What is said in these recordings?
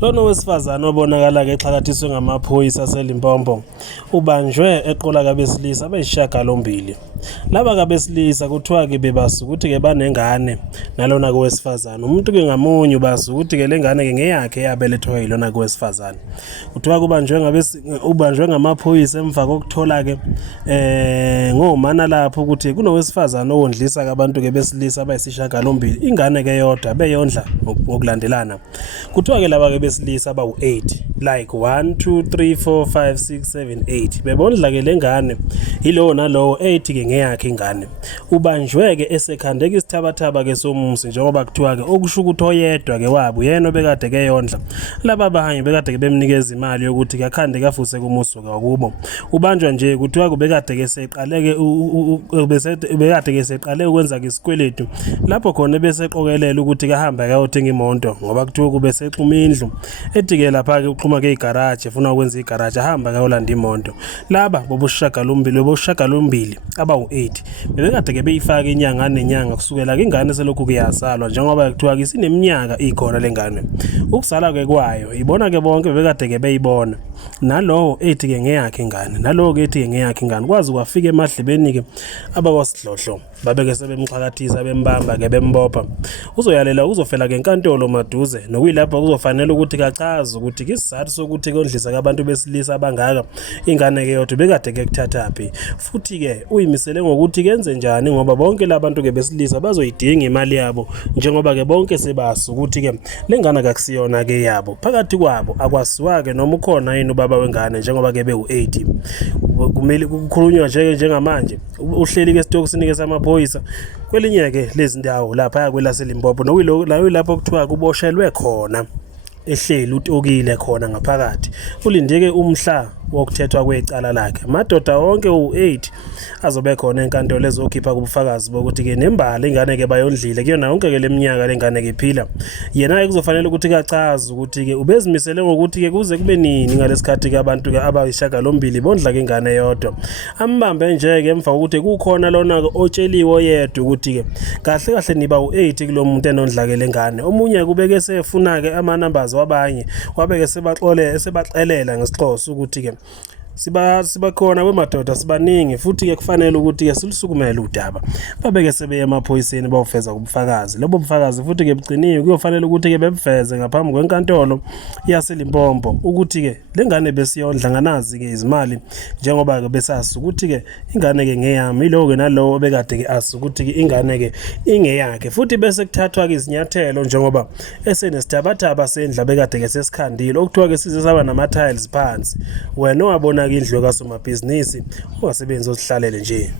Lona wesifazane obonakala ke exhakathiswe ngamaphoyisa aseLimpopo ubanjwe eqola kabesilisa abayisishiyagalombili. Laba kabesilisa kuthiwa ke bebasa ukuthi ke banengane nalona kowesifazane. Umuntu ke ngamunye ubasa ukuthi ke lengane ke ngeyakhe yabelethwa yilona kowesifazane. Kuthiwa ubanjwe ngamaphoyisa emva kokuthola ke ngomana lapho ukuthi kunowesifazane owondlisa abantu ke besilisa abayisishiyagalombili ingane ke yodwa beyondla ngokulandelana. Kuthiwa ke laba ke besilisa abawu8 like 1 2 3 4 5 6 7 8 bebondla ke lengane yilowo nalowo 8 ke ngeyakhe ingane. Ubanjwe ke esekhandeka isithabathaba ke somusi njengoba kuthiwa ke okusho ukuthi oyedwa ke wabo yena obekade ke yondla laba bahanyi bekade ke bemnikeza imali yokuthi ke akhande kafuse kumusuka wakubo. Ubanjwa nje kuthiwa kubekade ke seqaleke ubekade ke seqale ukwenza ke isikweletu lapho khona bese qokelela ukuthi ke ahamba kayothenga imoto ngoba kuthiwa kube sexuma indlu ethi-ke lapha ke uxhuma ke igaraji efuna ukwenza igaraji ahamba kayolanda imoto. Laba bobushagalombili abawu8 bebekade ke beyifaka inyanga nenyanga kusukela ke ingane selokhu kuyazalwa njengoba kuthiwa ke sineminyaka ikhona lengane. Ukuzala ke kwayo ibona ke bonke bebekade ke beyibona nalowo ethi ke ngeyakhe ingane nalowo ke ethi ke ngeyakhe ingane kwazi kwafika emadlebeni ke abakwasidlohlo babeke sebemxhakathisa bembamba ke bembopha. Uzoyalela uzofela ke enkantolo maduze nokuyilapha kuzofanele ukuthi kachaze ukuthi isizathu sokuthi kondlisa abantu besilisa abangaka ingane ke yodwa bekade ke kuthathaphi futhi ke uyimisele ngokuthi kenze njani ngoba bonke labantu ke besilisa bazoyidinga imali yabo njengoba ke bonke sebasi ukuthi ke lengane akusiyona ke yabo phakathi kwabo akwasiwa ke noma ukhona yini ubaba wengane njengoba ke bewu8 kumele kukhulunywa njengamanje uhleli ke stock sinike samaphoyisa kwelinye ke lezi ndawo lapha kwelaseLimpopo nokuyilapho kuthiwa kuboshelwe khona ehleli utokile khona ngaphakathi ulindeke umhla wokuthethwa kwecala lakhe. Madoda wonke u8 azobe khona enkantolo ezokhipha kubufakazi bokuthi ke nembala ingane ke bayondlile kuyona yonke ke leminyaka lengane ke iphila. Yena ke kuzofanele ukuthi kachaze ukuthi ke ubezimisele ngokuthi ke kuze kube nini ngalesikhathi ke abantu ke abayishagalombili bondla ke ingane yodwa. Ambambe nje ke emva ukuthi kukhona lona otsheliwe yedwa ukuthi ke kahle kahle niba u8 kulomuntu enondla ke lengane. Omunye kubeke sefuna ke ama numbers wabanye wabeke sebaxelela ngesixhosa ukuthi ke sibakhona kwemadoda sibaningi futhi ke kufanele ukuthi ke silusukumele udaba. Babeke sebeye emaphoyiseni bawufeza kubufakazi. Lobo bufakazi futhi ke bugciniwe kuyofanele ukuthi ke bebufeze ngaphambi kwenkantolo yaseLimpopo ukuthi ke lengane besiyondla nganazi ke izimali njengoba ke besasi ukuthi ke ingane ke ngeyami yilowo ke nalowo obekade ke asi ukuthi ke ingane ke ingeyakhe futhi bese kuthathwa ke izinyathelo njengoba esenesithabathaba sendla bekade ke sesikhandile okuthiwa ke size saba nama tiles phansi. Wena wabona indlu kasomabhizinisi ungasebenzi osihlalele nje.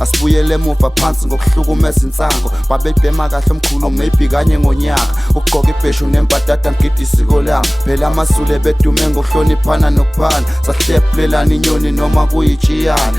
Asibuyele emuva phansi ngokuhlukumeza insango babebhema kahle omkhulu maybe kanye ngonyaka ugqoka ibheshu nembadada ngidi isiko lami phela amasule bedume ngokuhloniphana nokuphana sahlephulelana inyoni noma kuyijiyane.